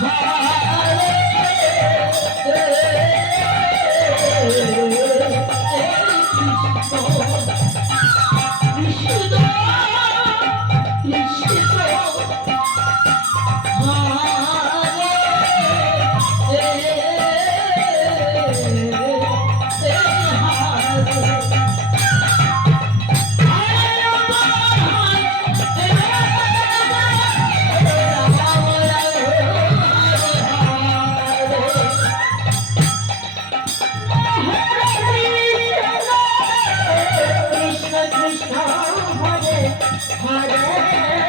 Bye. Hare